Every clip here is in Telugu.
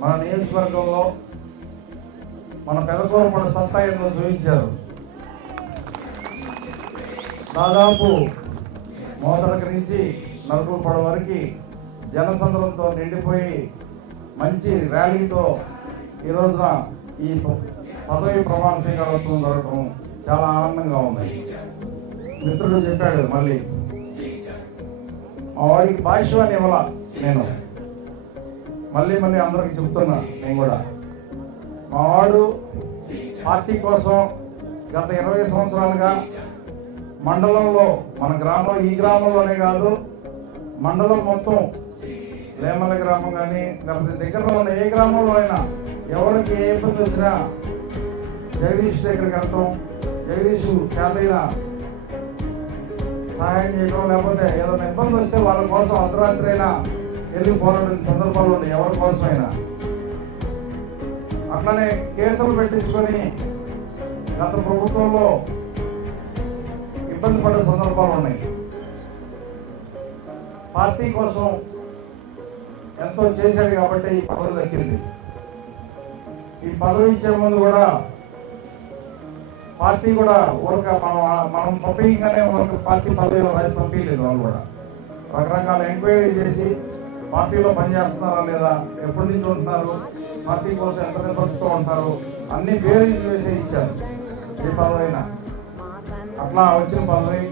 మన నియోజకవర్గంలో మన పెదకూరపడ సత్తా ఏందో చూపించారు. దాదాపు మోదరక నుంచి నలుగురుపడ వరకు జనసంద్రంతో నిండిపోయి మంచి ర్యాలీతో ఈ రోజున ఈ ప- పదవి ప్రమాణ స్వీకారోత్సవం జరగటం చాలా ఆనందంగా ఉంది. మిత్రుడు చెప్పాడు మళ్ళీ మా వాడికి భాష్యం ఇవ్వాల నేను? మళ్ళీ మళ్ళీ అందరికి చెప్తున్నా నేను కూడా. మా వాడు పార్టీ కోసం గత ఇరవై సంవత్సరాలుగా మండలంలో మన గ్రామం ఈ గ్రామంలోనే కాదు మండలం మొత్తం లేమల గ్రామం కానీ లేకపోతే దగ్గరలో ఉన్న ఏ గ్రామంలో అయినా ఎవరికి ఏ ఇబ్బంది వచ్చినా జగదీష్ దగ్గరికి వెళ్ళటం జగదీష్ చేతైన సహాయం చేయడం లేకపోతే ఏదైనా ఇబ్బంది వస్తే వాళ్ళ కోసం అర్ధరాత్రి అయినా వెళ్ళి పోరాడిన సందర్భాలు ఉన్నాయి ఎవరి కోసమైనా అట్లనే కేసులు పెట్టించుకొని గత ప్రభుత్వంలో ఇబ్బంది పడే సందర్భాలు ఉన్నాయి. పార్టీ కోసం ఎంతో చేశాడు కాబట్టి ఈ పదవి దక్కింది. ఈ పదవి ఇచ్చే ముందు కూడా పార్టీ కూడా ఊరక మనం మనం పంపించగానే ఊరక పార్టీ పదవిలో రాసి పంపించలేదు వాళ్ళు కూడా. రకరకాల ఎంక్వైరీ చేసి పార్టీలో పనిచేస్తున్నారా లేదా? ఎప్పటి నుంచి ఉంటున్నారు? పార్టీ కోసం ఎంత నిబద్ధతో ఉంటారు? అన్ని పేరెంట్స్ వేసే ఇచ్చారు. ఏ పదవి అట్లా వచ్చిన పదవి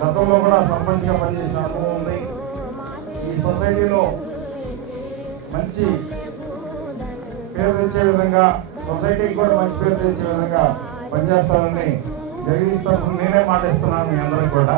గతంలో కూడా సర్పంచ్గా పనిచేసిన అనుభవం ఉంది. ఈ సొసైటీలో మంచి పేరు తెచ్చే విధంగా సొసైటీకి కూడా మంచి పేరు తెచ్చే విధంగా పనిచేస్తానని జగదీష్ తరఫున నేనే మాటిస్తున్నాను మీ అందరికి కూడా.